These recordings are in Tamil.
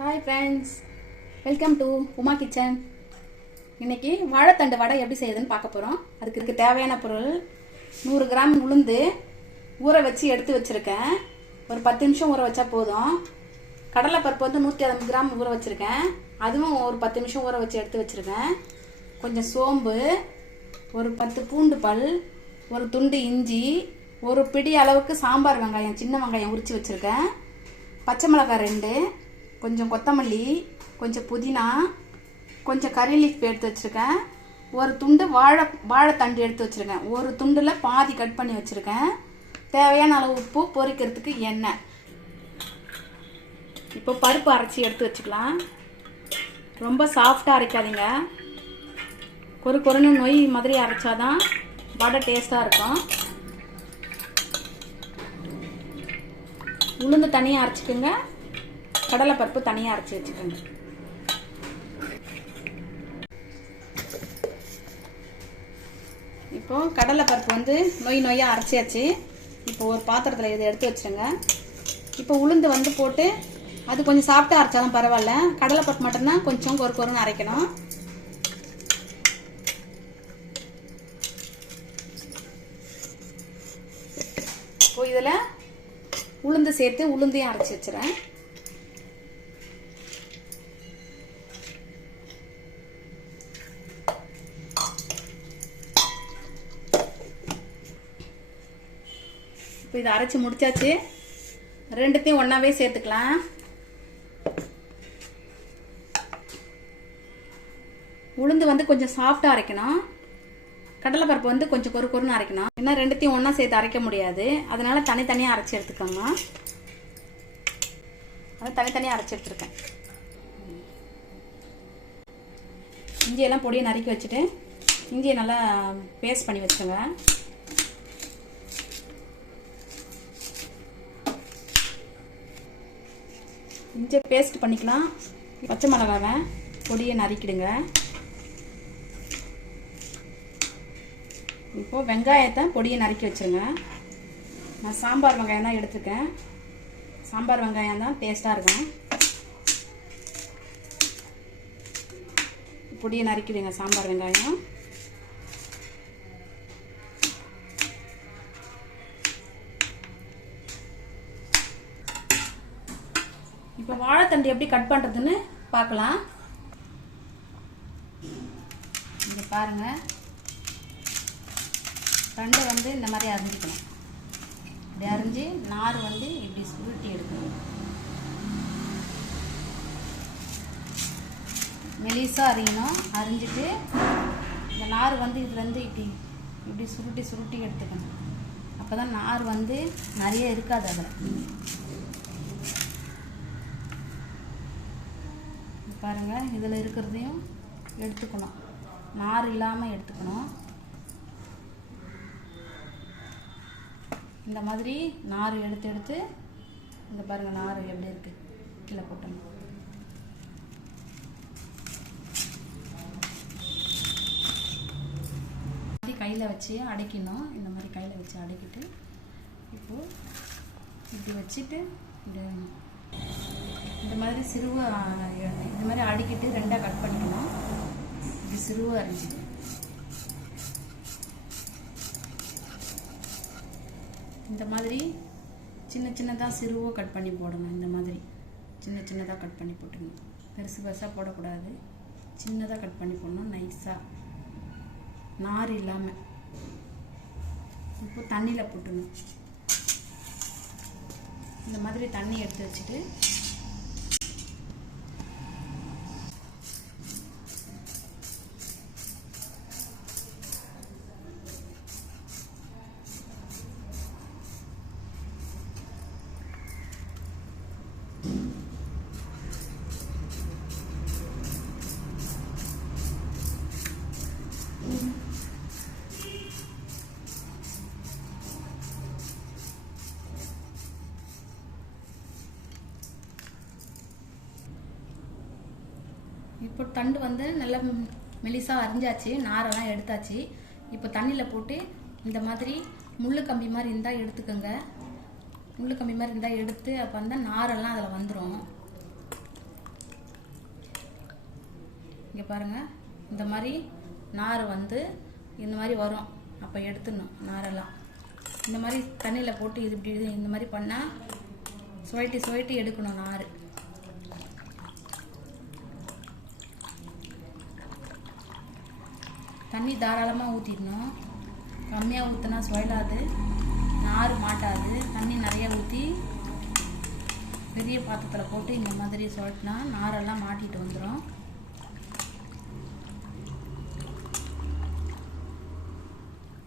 Hi friends, welcome to Uma kitchen. இன்னைக்கு வாழைத்தண்டு வடை எப்படி செய்யுதுன்னு பார்க்க போகிறோம். அதுக்கு தேவையான பொருள் 100 கிராம் உளுந்து ஊற வச்சு எடுத்து வச்சுருக்கேன். ஒரு 10 நிமிஷம் ஊற வச்சா போதும். கடலைப்பருப்பு வந்து 150 கிராம் ஊற வச்சுருக்கேன். அதுவும் ஒரு 10 நிமிஷம் ஊற வச்சு எடுத்து வச்சுருக்கேன். கொஞ்சம் சோம்பு, ஒரு 10 பூண்டு பல், ஒரு துண்டு இஞ்சி, ஒரு பிடி அளவுக்கு சாம்பார் வெங்காயம், சின்ன வெங்காயம் உரித்து வச்சுருக்கேன். பச்சை மிளகாய் 2, கொஞ்சம் கொத்தமல்லி, கொஞ்சம் புதினா, கொஞ்சம் கறி லீஃப் எடுத்து வச்சுருக்கேன். ஒரு துண்டு வாழைத்தண்டு எடுத்து வச்சுருக்கேன். ஒரு துண்டில் பாதி கட் பண்ணி வச்சுருக்கேன். தேவையான அளவு உப்பு, பொரிக்கிறதுக்கு எண்ணெய். இப்போ பருப்பு அரைச்சி எடுத்து வச்சுக்கலாம். ரொம்ப சாஃப்டாக அரைக்காதீங்க, கொரு கொருன்னு நொய் மாதிரி அரைச்சாதான் வடை டேஸ்ட்டாக இருக்கும். உளுந்து தனியாக அரைச்சிக்கோங்க, கடலைப்பருப்பு தனியாக அரைச்சி வச்சுக்கோங்க. இப்போ கடலைப்பருப்பு வந்து நொய்யாக அரைச்சியாச்சு. இப்போ ஒரு பாத்திரத்தில் இதை எடுத்து வச்சுருங்க. இப்போ உளுந்து வந்து போட்டு அது கொஞ்சம் சாப்பிட்டா அரைச்சாலும் பரவாயில்ல. கடலைப்பருப்பு மட்டும்தான் கொஞ்சம் கொரு கொருன்னு அரைக்கணும். இப்போ இதில் உளுந்து சேர்த்து உளுந்தையும் அரைச்சி வச்சுறேன். இப்போ இதை அரைச்சி முடிச்சாச்சு. ரெண்டுத்தையும் ஒன்றாவே சேர்த்துக்கலாம். உளுந்து வந்து கொஞ்சம் சாஃப்டாக அரைக்கணும், கடலைப்பருப்பு வந்து கொஞ்சம் கொரு கொருன்னு அரைக்கணும். ஏன்னா ரெண்டுத்தையும் ஒன்றா சேர்த்து அரைக்க முடியாது, அதனால தனித்தனியாக அரைச்சி எடுத்துக்கோங்க. அதை தனித்தனியாக அரைச்சி எடுத்துருக்கேன். இஞ்சியெல்லாம் பொடியை நறுக்கி வச்சுட்டு இஞ்சியை நல்லா பேஸ்ட் பண்ணி வச்சுக்கோங்க. இஞ்சி பேஸ்ட் பண்ணிக்கலாம். பச்சை மிளகாவை பொடியை நறுக்கிடுங்க. இப்போ வெங்காயத்தை பொடியை நறுக்கி வச்சுருங்க. நான் சாம்பார் வெங்காயம் தான் எடுத்துருக்கேன். சாம்பார் வெங்காயம் தான் டேஸ்ட்டாக இருக்கும். பொடியை நறுக்கிடுங்க சாம்பார் வெங்காயம். இப்போ வாழைத்தண்டு எப்படி கட் பண்ணுறதுன்னு பார்க்கலாம். இங்கே பாருங்கள், தண்டை வந்து இந்த மாதிரி அரிஞ்சிக்கணும். இப்படி அரிஞ்சு நார் வந்து இப்படி சுருட்டி எடுக்கணும். மெலிசாக அரியணும். அரிஞ்சிட்டு இந்த நார் வந்து இதுலேருந்து இப்படி இப்படி சுருட்டி சுருட்டி எடுத்துக்கணும். அப்போ தான் நார் வந்து நிறைய இருக்காது அதில். பாருங்கள், இதில் இருக்கிறதையும் எடுத்துக்கணும், நார் இல்லாமல் எடுத்துக்கணும். இந்த மாதிரி நார் எடுத்து எடுத்து இந்த பாருங்கள் நார் எப்படி இருக்குது, கீழே போட்டணும். கையில் வச்சு அடைக்கணும். இந்த மாதிரி கையில் வச்சு அடைக்கிட்டு இப்போது இப்படி வச்சுட்டு இந்த மாதிரி சிறுவை இந்த மாதிரி அடிக்கிட்டு ரெண்டாக கட் பண்ணிக்கணும். இப்படி சிறுவை அரிஞ்சிட்டு இந்த மாதிரி சின்ன சின்னதாக சிறுவை கட் பண்ணி போடணும். இந்த மாதிரி சின்ன சின்னதாக கட் பண்ணி போட்டுக்கணும். பெருசு பெருசாக போடக்கூடாது, சின்னதாக கட் பண்ணி போடணும், நைஸாக, நார் இல்லாமல். இப்போ தண்ணியில் போட்டுணும். இந்த மாதிரி தண்ணி எடுத்து வச்சுட்டு இப்போ தண்டு வந்து நல்லா மெலிசாக அரிஞ்சாச்சு, நாரெல்லாம் எடுத்தாச்சு. இப்போ தண்ணியில் போட்டு இந்த மாதிரி முள்ளு கம்பி மாதிரி இருந்தால் எடுத்துக்கோங்க. முள்ளு கம்பி மாதிரி இருந்தால் எடுத்து அப்போ வந்து நாரெல்லாம் அதில் வந்துடும். இங்கே பாருங்கள், இந்த மாதிரி நார் வந்து இந்த மாதிரி வரும். அப்போ எடுத்துடணும் நாரெல்லாம். இந்த மாதிரி தண்ணியில் போட்டு இது இப்படி இந்த மாதிரி பண்ணால் சுவட்டி எடுக்கணும் நார். தண்ணி தாராளமாக ஊற்றிடணும். கம்மியாக ஊற்றினா சுவைலாது, நார் மாட்டாது. தண்ணி நிறைய ஊற்றி பெரிய பாத்திரத்தில் போட்டு இந்த மாதிரி சுவட்டினா நாரெல்லாம் மாட்டிட்டு வந்துடும்.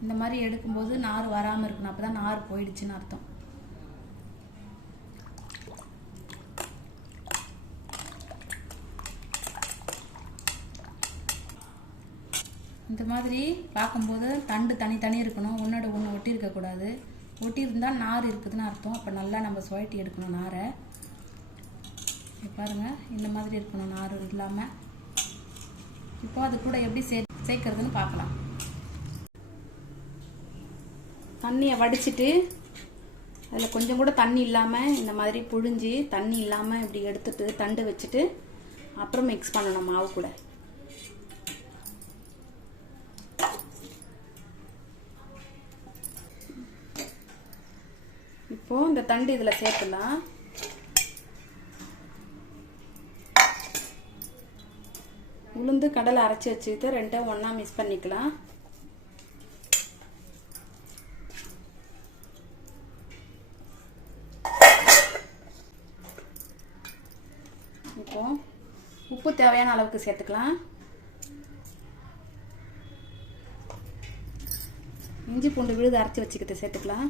இந்த மாதிரி எடுக்கும்போது நார் வராமல் இருக்கணும். அப்போ தான் நார் போயிடுச்சுன்னு அர்த்தம். இந்த மாதிரி பார்க்கும்போது தண்டு தனி இருக்கணும். ஒன்றோட ஒன்று ஒட்டி இருக்கக்கூடாது. ஒட்டி இருந்தால் நார் இருக்குதுன்னு அர்த்தம். அப்போ நல்லா நம்ம சுவட்டி எடுக்கணும் நாரை. பாருங்கள், இந்த மாதிரி இருக்கணும் நார் இல்லாமல். இப்போ அது கூட எப்படி சேர்க்கறதுன்னு பார்க்கலாம். தண்ணியை வடிச்சிட்டு அதில் கொஞ்சம் கூட தண்ணி இல்லாமல் இந்த மாதிரி புழிஞ்சி தண்ணி இல்லாமல் இப்படி எடுத்துட்டு தண்டு வச்சுட்டு அப்புறம் மிக்ஸ் பண்ணணும் மாவு கூட. இப்போது இந்த தண்டு இதில் சேர்த்துலாம். உளுந்து கடலை அரைச்சி வச்சுக்கிட்டு ரெண்டும் ஒன்றா மிக்ஸ் பண்ணிக்கலாம். இப்போ உப்பு தேவையான அளவுக்கு சேர்த்துக்கலாம். இஞ்சி பூண்டு விழுது அரைச்சி வச்சுக்கிட்டு சேர்த்துக்கலாம்.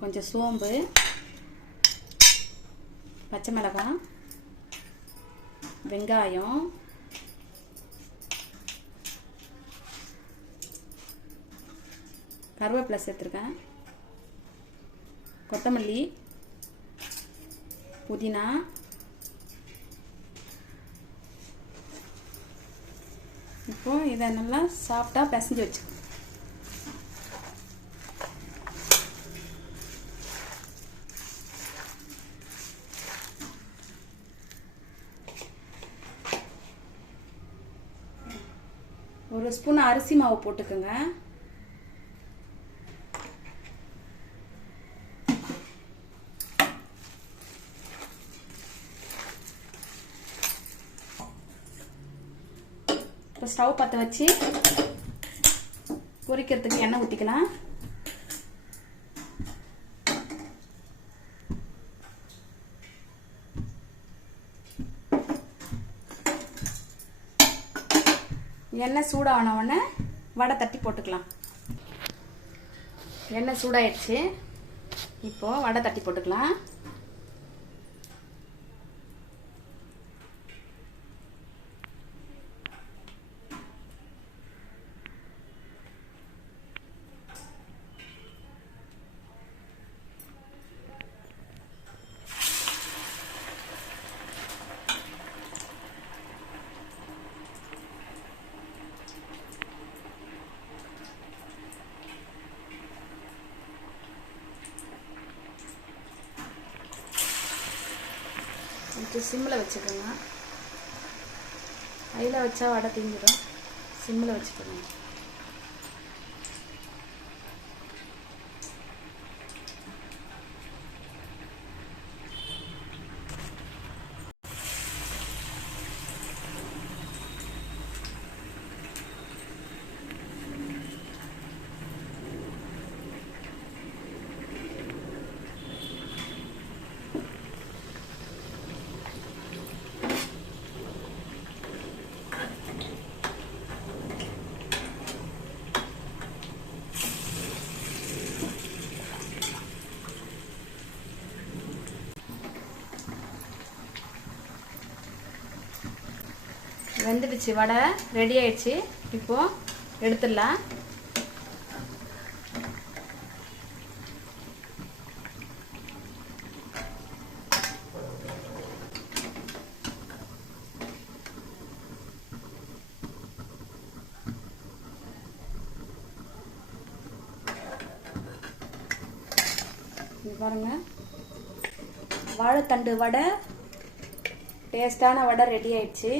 கொஞ்சம் சோம்பு, பச்சை மிளகாய், வெங்காயம், கருவேப்பிலை சேர்த்துருக்கேன், கொத்தமல்லி, புதினா, இப்போ இதை நல்லா சாஃப்டாக பிசைஞ்சு வச்சுக்கணும். ஒரு ஸ்பூன் அரிசி மாவு போட்டுக்கோங்க. இப்போ ஸ்டவ் பற்ற வச்சு பொரிக்கிறதுக்கு எண்ணெய் ஊற்றிக்கலாம். எண்ணெய் சூடான உடனே வடை தட்டி போட்டுக்கலாம். எண்ணெய் சூடாயிடுச்சு. இப்போது வடை தட்டி போட்டுக்கலாம். சிம்மில் வச்சுக்கோங்க. கையில் வச்சா வடை தீஞ்சிடும். சிம்மில் வச்சுக்கோங்க. வெந்துடுச்சு, வடை ரெடி ஆயிடுச்சு. இப்போ எடுத்துடலாம். பாருங்க, வாழைத்தண்டு வடை டேஸ்டான வடை ரெடி ஆயிடுச்சு.